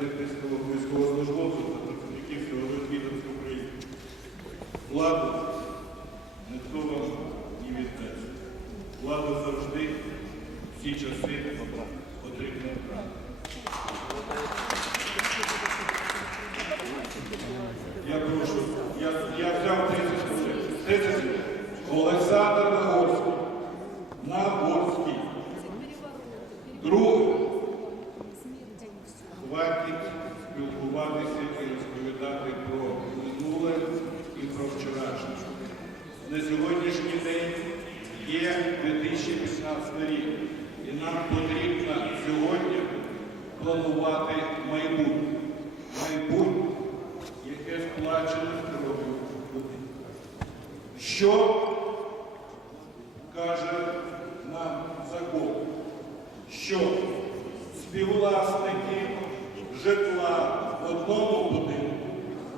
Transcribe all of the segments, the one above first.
Дніпровського військовослужбовців та працівників силових відомств України. Владу ніхто вам не віддасть. Владу завжди, всі часи потрібно брати. Я прошу, я, я взяв 30 секунд. 30. Олександр Нагорський. Нагорський. Друге. Хватить спілкуватися і розповідати про минуле і про вчорашнє. На сьогоднішній день є 2015 рік, і нам потрібно сьогодні планувати майбутнє. Майбутнє, яке сплачено кров'ю людей. Що каже нам закон? Що співвласники житла в одному будинку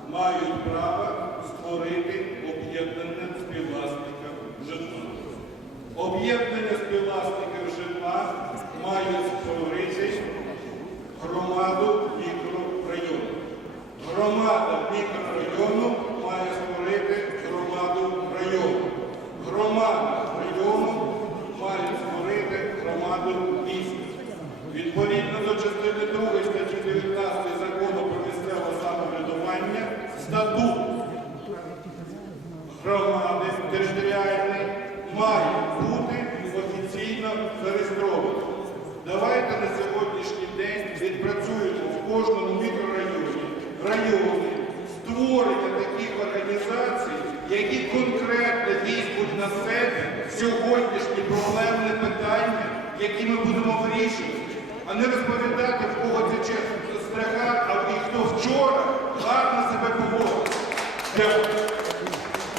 мають право створити об'єднання співвласників житла. Об'єднання співвласників житла мають створити громаду мікрорайону. Громада мікрорайону має створити громаду району. Громада району має створити громаду міста. Статут громади територіальної має бути офіційно зареєстрований. Давайте на сьогоднішній день відпрацюємо в кожному мікрорайоні, районі, створення таких організацій, які конкретно візьмуть на себе сьогоднішні проблемні питання, які ми будемо вирішувати, а не розповідати,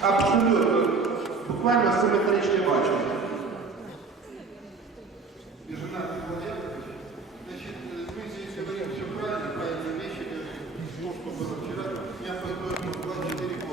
Абсолютно. Буквально симетричні